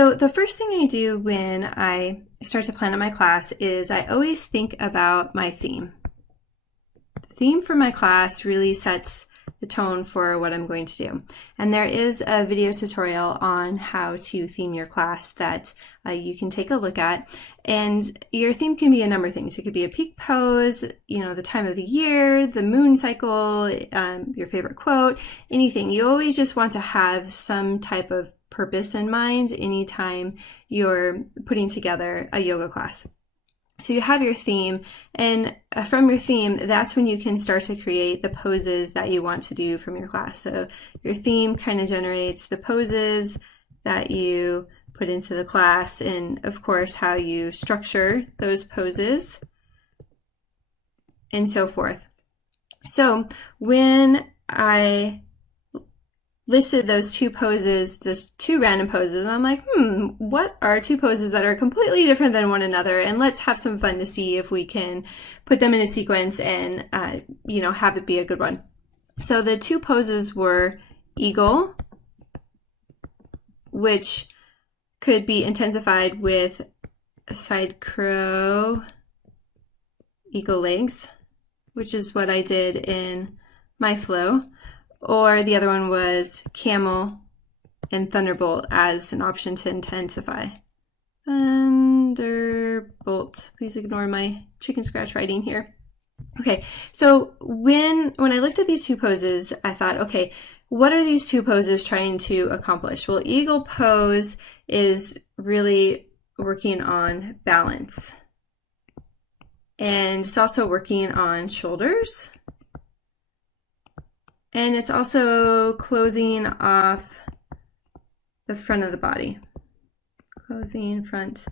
So the first thing I do when I start to plan out my class is I always think about my theme. The theme for my class really sets the tone for what I'm going to do. And there is a video tutorial on how to theme your class that you can take a look at. And your theme can be a number of things. It could be a peak pose, the time of the year, the moon cycle, your favorite quote, anything. You always just want to have some type of purpose in mind anytime you're putting together a yoga class. So you have your theme, and from your theme, that's when you can start to create the poses that you want to do from your class. So your theme kind of generates the poses that you put into the class, and of course how you structure those poses and so forth. So when I listed those two poses, just two random poses, and I'm like, what are two poses that are completely different than one another? And let's have some fun to see if we can put them in a sequence and have it be a good one. So the two poses were eagle, which could be intensified with a side crow, eagle legs, which is what I did in my flow. Or the other one was camel and thunderbolt as an option to intensify. Thunderbolt. Please ignore my chicken scratch writing here. Okay, so when I looked at these two poses, I thought, okay, what are these two poses trying to accomplish? Well, eagle pose is really working on balance. And it's also working on shoulders. And it's also closing off the front of the body. Closing front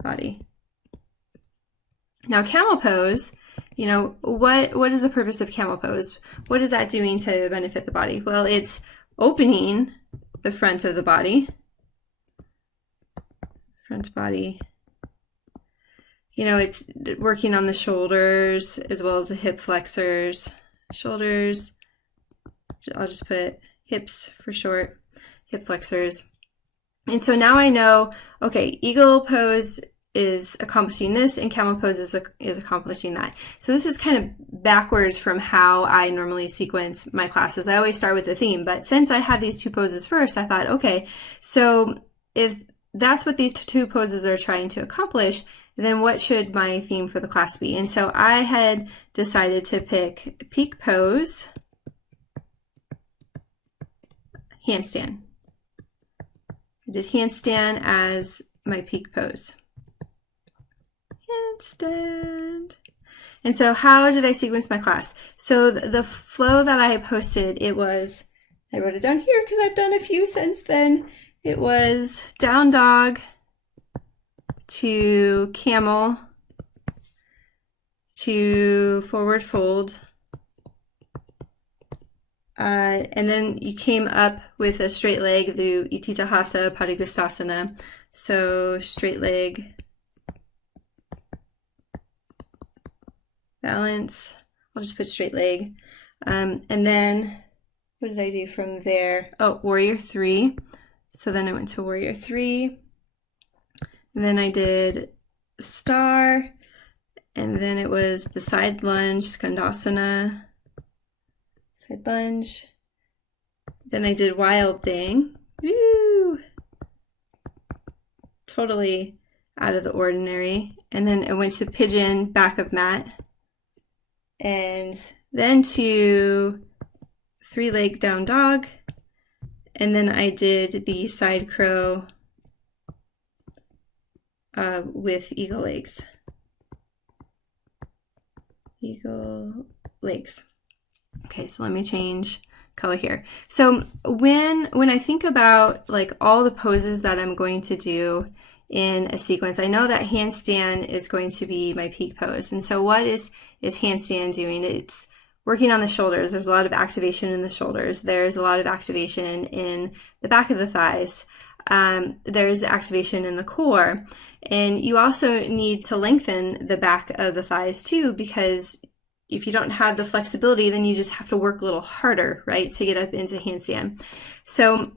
body. Now camel pose, what is the purpose of camel pose? What is that doing to benefit the body? Well, it's opening the front of the body. Front body. It's working on the shoulders as well as the hip flexors. Shoulders. I'll just put hips for short, hip flexors. And so now I know, okay, eagle pose is accomplishing this and camel pose is accomplishing that. So this is kind of backwards from how I normally sequence my classes. I always start with a theme, but since I had these two poses first, I thought, okay, so if that's what these two poses are trying to accomplish, then what should my theme for the class be? And so I had decided to pick peak pose, handstand. I did handstand as my peak pose. Handstand. And so how did I sequence my class? So the flow that I posted, I wrote it down here because I've done a few since then. It was down dog to camel to forward fold. And then you came up with a straight leg through Ititahasa Padangusthasana. So straight leg, balance. I'll just put straight leg. And then what did I do from there? Oh, warrior 3. So then I went to warrior 3. And then I did star. And then it was the side lunge, Skandasana. Side lunge. Then I did wild thing. Woo! Totally out of the ordinary. And then I went to pigeon, back of mat. And then to 3-leg down dog. And then I did the side crow with eagle legs. Eagle legs. Okay, so let me change color here. So when I think about like all the poses that I'm going to do in a sequence, I know that handstand is going to be my peak pose. And so what is handstand doing? It's working on the shoulders. There's a lot of activation in the shoulders. There's a lot of activation in the back of the thighs. There's activation in the core. And you also need to lengthen the back of the thighs too, because if you don't have the flexibility, then you just have to work a little harder, right, to get up into handstand. So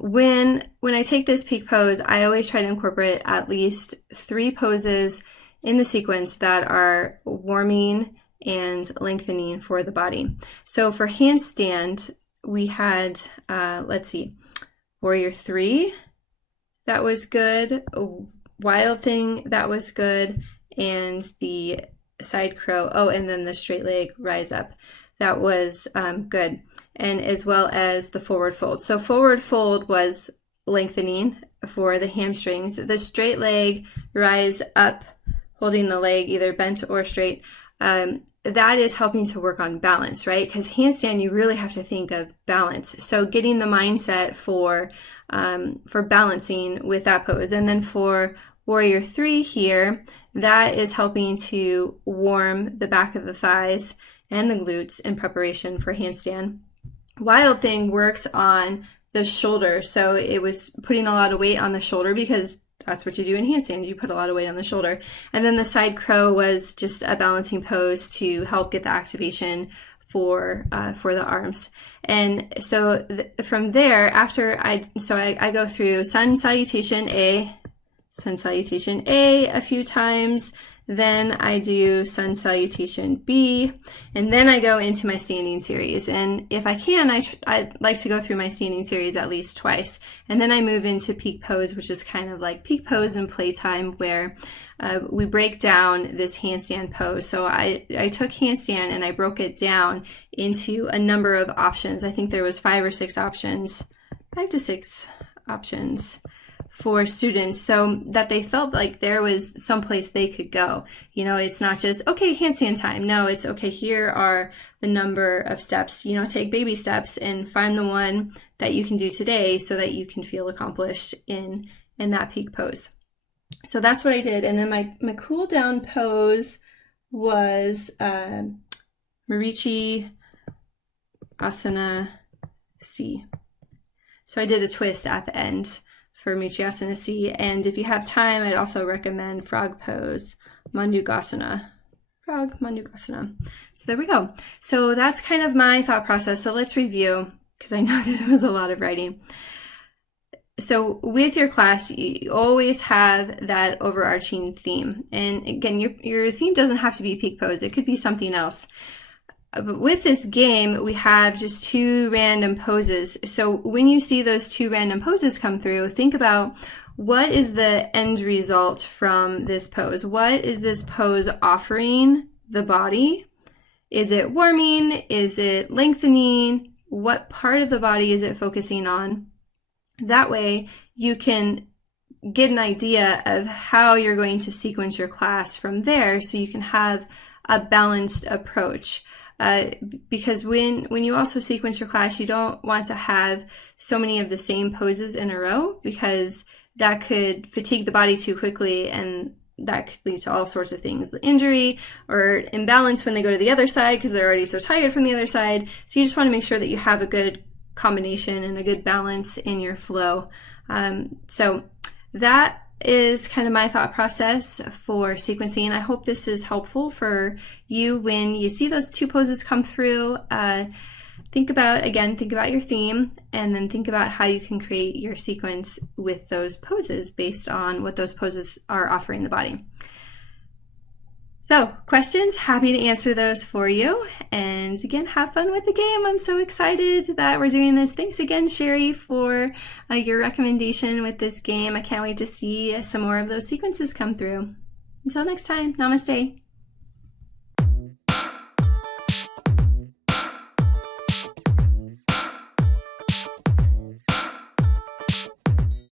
when I take this peak pose, I always try to incorporate at least 3 poses in the sequence that are warming and lengthening for the body. So for handstand, we had, let's see, Warrior 3, that was good, Wild Thing, that was good, and the side crow, oh, and then the straight leg rise up, that was good, and as well as the forward fold. So forward fold was lengthening for the hamstrings. The straight leg rise up, holding the leg either bent or straight, that is helping to work on balance, right? Because handstand, you really have to think of balance. So getting the mindset for balancing with that pose. And then for Warrior 3 here, that is helping to warm the back of the thighs and the glutes in preparation for handstand. Wild Thing worked on the shoulder. So it was putting a lot of weight on the shoulder because that's what you do in handstand. You put a lot of weight on the shoulder. And then the side crow was just a balancing pose to help get the activation for the arms. And so from there, after I go through sun salutation A a few times, then I do sun salutation B, and then I go into my standing series. And if I can, I like to go through my standing series at least twice. And then I move into peak pose, which is kind of like peak pose and playtime, where we break down this handstand pose. So I took handstand and I broke it down into a number of options. I think there was 5 to 6 options for students, so that they felt like there was someplace they could go. You know, it's not just, okay, handstand time. No, it's okay, here are the number of steps. You know, take baby steps and find the one that you can do today so that you can feel accomplished in that peak pose. So that's what I did. And then my cool down pose was Dvi Asana C. So I did a twist at the end for Dvi Asana C, and if you have time, I'd also recommend frog pose, Mandukasana. So there we go. So that's kind of my thought process. So let's review, because I know this was a lot of writing. So with your class, you always have that overarching theme. And again, your theme doesn't have to be peak pose. It could be something else. But with this game, we have just 2 random poses. So when you see those 2 random poses come through, think about, what is the end result from this pose? What is this pose offering the body? Is it warming? Is it lengthening? What part of the body is it focusing on? That way you can get an idea of how you're going to sequence your class from there, so you can have a balanced approach. Because when you also sequence your class, you don't want to have so many of the same poses in a row, because that could fatigue the body too quickly, and that could lead to all sorts of things, injury or imbalance when they go to the other side because they're already so tired from the other side. So you just want to make sure that you have a good combination and a good balance in your flow. So that is kind of my thought process for sequencing. I hope this is helpful for you when you see those 2 poses come through. Think about your theme, and then think about how you can create your sequence with those poses based on what those poses are offering the body. So, questions, happy to answer those for you. And again, have fun with the game. I'm so excited that we're doing this. Thanks again, Sherry, for your recommendation with this game. I can't wait to see some more of those sequences come through. Until next time, namaste.